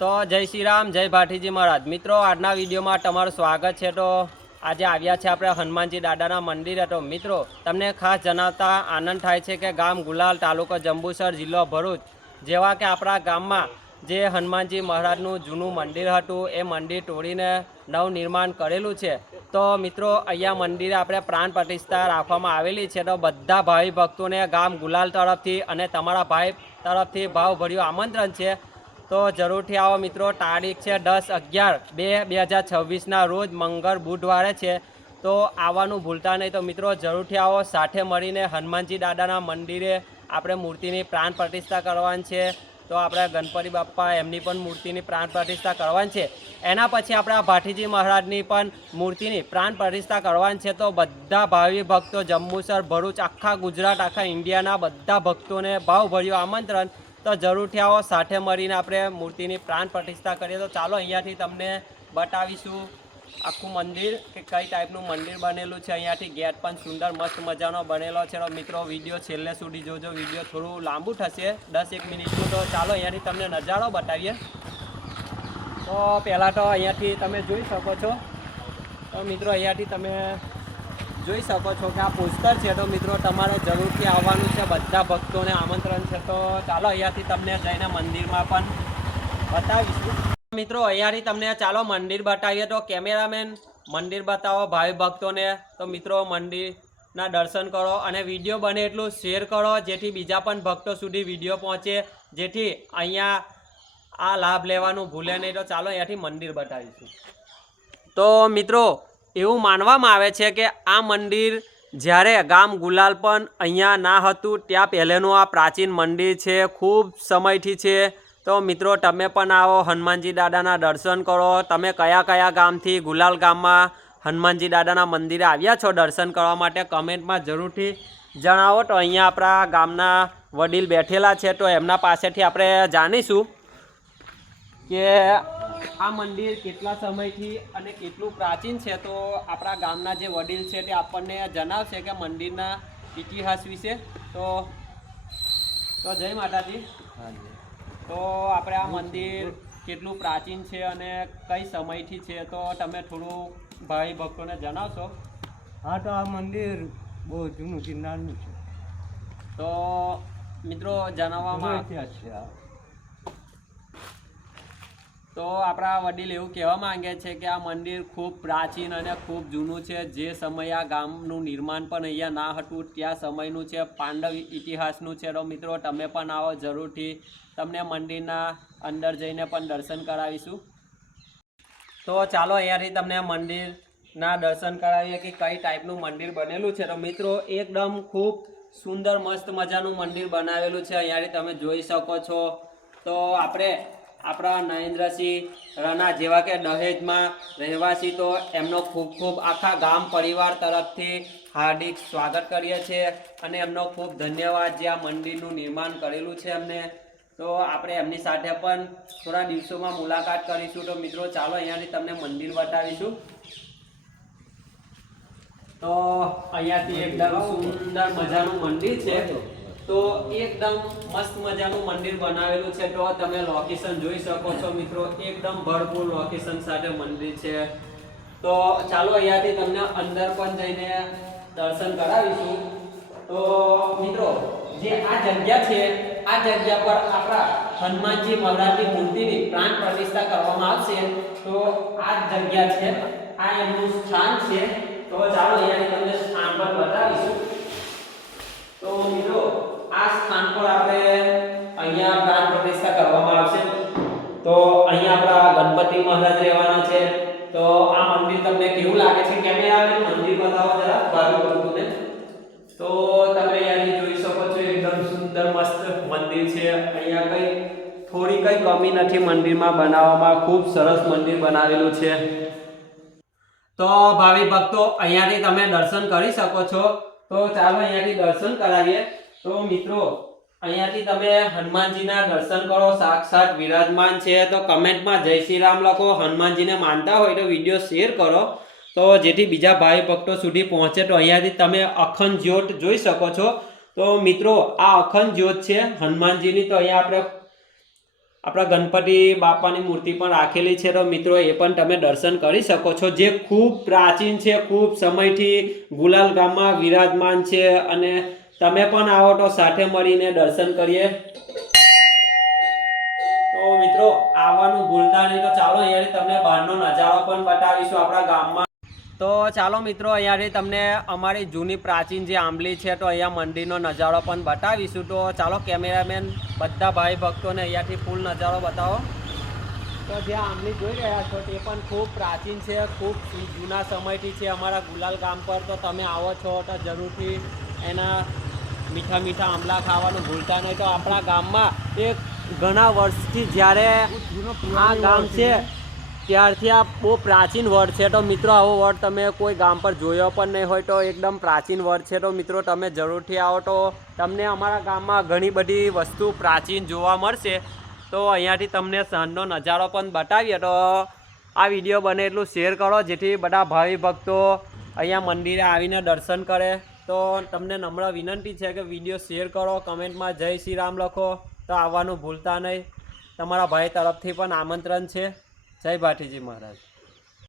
તો જય શ્રી રામ, જય ભાટીજી મહારાજ. મિત્રો, આજના વિડીયોમાં તમારું સ્વાગત છે. તો આજે આવ્યા છે આપણે હનુમાનજી દાદાના મંદિરે. તો મિત્રો, તમને ખાસ જણાવતા આનંદ થાય છે કે ગામ ગુલાલ તાલુકો જંબુસર જિલ્લો ભરૂચ, જેવા કે આપણા ગામમાં જે હનુમાનજી મહારાજનું જૂનું મંદિર હતું, એ મંદિર તોડીને નવનિર્માણ કરેલું છે. તો મિત્રો, અહીંયા મંદિરે આપણે પ્રાણ પ્રતિષ્ઠા રાખવામાં આવેલી છે. તો બધા ભાઈ ભક્તોને ગામ ગુલાલ તરફથી અને તમારા ભાઈ તરફથી ભાવભર્યું આમંત્રણ છે. તો જરૂરથી આવો મિત્રો, તારીખ છે દસ અગિયાર બે બે હજાર છવ્વીસના રોજ મંગળ બુધવારે છે. તો આવવાનું ભૂલતા નહીં. તો મિત્રો જરૂરથી આવો. સાથે મળીને હનુમાનજી દાદાના મંદિરે આપણે મૂર્તિની પ્રાણ પ્રતિષ્ઠા કરવાની છે. તો આપણે ગણપતિ બાપ્પા એમની પણ મૂર્તિની પ્રાણ પ્રતિષ્ઠા કરવાની છે. એના પછી આપણે આ ભાઠીજી મહારાજની પણ મૂર્તિની પ્રાણ પ્રતિષ્ઠા કરવાની છે. તો બધા ભાવિ ભક્તો જંબુસર ભરૂચ આખા ગુજરાત, આખા ઇન્ડિયાના બધા ભક્તોને ભાવભર્યું આમંત્રણ તો જરૂરથી આવો. સાથે મળીને આપણે મૂર્તિની પ્રાણ પ્રતિષ્ઠા કરીએ. તો ચાલો અહીંયાથી તમને બતાવીશું આખું મંદિર કે કઈ ટાઈપનું મંદિર બનેલું છે. અહીંયાથી ગેટ પણ સુંદર મસ્ત મજાનો બનેલો છે. મિત્રો, વીડિયો છેલ્લે સુધી જોજો. વીડિયો થોડું લાંબુ થશે દસ એક મિનિટનું તો ચાલો અહીંયાથી તમને નજારો બતાવીએ. તો પહેલાં તો અહીંયાથી તમે જોઈ શકો છો. તો મિત્રો, અહીંયાથી તમે જોઈ શકો છો કે આ પોસ્ટર છે. તો મિત્રો, તમારે જરૂરથી આવવાનું છે. બધા ભક્તોને આમંત્રણ છે. તો ચાલો અહીંયાથી તમને જઈને મંદિરમાં પણ બતાવીશું. મિત્રો, અહીંયાથી તમને ચાલો મંદિર બતાવીએ. તો કેમેરામેન, મંદિર બતાવો ભાઈ ભક્તોને. તો મિત્રો, મંદિરના દર્શન કરો અને વીડિયો બને એટલું શેર કરો, જેથી બીજા પણ ભક્તો સુધી વીડિયો પહોંચે. જેથી અહીંયા આ લાભ લેવાનું ભૂલે નહીં. તો ચાલો અહીંયાથી મંદિર બતાવીશું. તો મિત્રો એવું માનવામાં આવે છે કે આ મંદિર જ્યારે ગામ ગુલાલ પણ અહીંયા ના હતું, ત્યાં પહેલેનું આ પ્રાચીન મંદિર છે, ખૂબ સમયથી છે. તો મિત્રો, તમે પણ આવો હનુમાનજી દાદાના દર્શન કરો. તમે કયા કયા ગામથી ગુલાલ ગામમાં હનુમાનજી દાદાના મંદિરે આવ્યા છો દર્શન કરવા માટે કમેન્ટમાં જરૂરથી જણાવો. તો અહીંયા આપણા ગામના વડીલ બેઠેલા છે, તો એમના પાસેથી આપણે જાણીશું કે આ મંદિર કેટલા સમયથી અને કેટલું પ્રાચીન છે તો આપણા ગામના જે વડીલ છે તે આપણને જણાવશે કે મંદિરના ઇતિહાસ વિશે. તો તો જય માતાજી. તો આપણે આ મંદિર કેટલું પ્રાચીન છે અને કઈ સમયથી છે તો તમે થોડું ભાઈ ભક્તોને જણાવશો. હા તો આ મંદિર બહુ જૂનું ગિરનારનું છે. તો મિત્રો જણાવવામાં ઇતિહાસ છે આ. તો આપણા વડીલ એવું કહેવા માંગે છે કે આ મંદિર ખૂબ પ્રાચીન અને ખૂબ જૂનું છે. જે સમયે આ ગામનું નિર્માણ પણ અહીંયા ના હતું, ત્યાં સમયનું છે, પાંડવ ઇતિહાસનું છે. તો મિત્રો, તમે પણ આવો જરૂરથી. તમને મંદિરના અંદર જઈને પણ દર્શન કરાવીશું. તો ચાલો અહીંયાથી તમને મંદિરના દર્શન કરાવીએ કે કઈ ટાઈપનું મંદિર બનેલું છે. તો મિત્રો, એકદમ ખૂબ સુંદર, મસ્ત મજાનું મંદિર બનાવેલું છે. અહીંયાથી તમે જોઈ શકો છો. તો આપણે આપણા નરેન્દ્રસિંહ રાણા જેવા કે દહેજમાં રહેવાસી તો એમનો ખૂબ ખૂબ આખા ગામ પરિવાર તરફથી હાર્દિક સ્વાગત કરીએ છીએ અને એમનો ખૂબ ધન્યવાદ જે આ મંદિરનું નિર્માણ કરેલું છે એમને. તો આપણે એમની સાથે પણ થોડા દિવસોમાં મુલાકાત કરીશું. તો મિત્રો, ચાલો અહીંયાથી તમને મંદિર બતાવીશું. તો અહીંયાથી એકદમ સુંદર મજાનું મંદિર છે. તો એકદમ મસ્ત મજાનું મંદિર બનાવેલું છે. તો તમે લોકેશન જોઈ શકો છો મિત્રો. એકદમ ભરપૂર લોકેશન સાથે મંદિર છે. તો ચાલો અહીંયાથી તમને અંદર પણ જઈને દર્શન કરાવીશું. તો મિત્રો, જે આ જગ્યા છે, આ જગ્યા પર આપણા હનુમાનજી મહારાજની મૂર્તિની પ્રાણ પ્રતિષ્ઠા કરવામાં આવશે. તો આ જગ્યા છે, આ એમનું સ્થાન છે. તો ચાલો અહીંયાથી તમને સ્થાન પર બતાવીશું. કમી મંદિરમાં બનાવવામાં, ખૂબ સરસ મંદિર બનાવેલું છે. તો ભાવિ ભક્તો, અહીંયાથી તમે દર્શન કરી શકો છો. તો ચાલો અહીંયાથી દર્શન કરાવીએ. તો મિત્રો, અહીંયાથી તમે હનુમાનજીના દર્શન કરો. સાક્ષાત વિરાજમાન છે. તો કમેન્ટમાં જય શ્રી રામ લખો. હનુમાનજીને માનતા હોય તો વીડિયો શેર કરો. તો જેથી બીજા ભાઈ ભક્તો સુધી પહોંચે તો અહીંયાથી તમે અખંડ જ્યોત જોઈ શકો છો. તો મિત્રો, આ અખંડ જ્યોત છે હનુમાનજીની. તો અહીંયા આપણે આપણા ગણપતિ બાપાની મૂર્તિ પણ રાખેલી છે તો મિત્રો, એ પણ તમે દર્શન કરી શકો છો. જે ખૂબ પ્રાચીન છે, ખૂબ સમયથી ગુલાલ ગામમાં વિરાજમાન છે અને તમે પણ આવો તો સાથે મળીને દર્શન કરીએ. તો મિત્રો, આવવાનું ભૂલતા નહીં. તો ચાલો, યાર, તમને બહારનો નજારો પણ બતાવીશું. આપણા ગામમાં તો ચાલો મિત્રો, અહીંયાથી તમને અમારી જૂની પ્રાચીન જે આંબલી છે, તો અહીંયા મંદિરનો નજારો પણ બતાવીશું. તો ચાલો, કેમેરામેન બધા ભાઈ ભક્તોને અહીંયાથી ફૂલ નજારો બતાવો. તો જે આંબલી જોઈ રહ્યા છો, તે પણ ખૂબ પ્રાચીન છે, ખૂબ જૂના સમયથી છે અમારા ગુલાલ ગામ પર. તો તમે આવો છો, તો જરૂરથી એના મીઠા મીઠા આંબલા ખાવાનું ભૂલતા નહીં. તો આપણા ગામમાં એક ઘણા વર્ષથી જ્યારે આ ગામ છે ત્યારથી આ બહુ પ્રાચીન વર્ડ છે. તો મિત્રો, આવો વર્ડ તમે કોઈ ગામ પર જોયો પણ નહીં હોય તો એકદમ પ્રાચીન વર્ડ છે. તો મિત્રો, તમે જરૂરથી આવો તો તમને અમારા ગામમાં ઘણી બધી વસ્તુ પ્રાચીન જોવા મળશે. તો અહીંયાથી તમને સાંજનો નજારો પણ બતાવીએ. તો આ વીડિયો બને એટલું શેર કરો, જેથી બધા ભાવિ ભક્તો અહીંયા મંદિરે આવીને દર્શન કરે. તો તમને નમ્ર વિનંતી છે કે વીડિયો શેર કરો, કમેન્ટમાં જય શ્રી રામ લખો. તો આવવાનું ભૂલતા નહીં. તમારા ભાઈ તરફથી પણ આમંત્રણ છે. જય ભાટીજી મહારાજ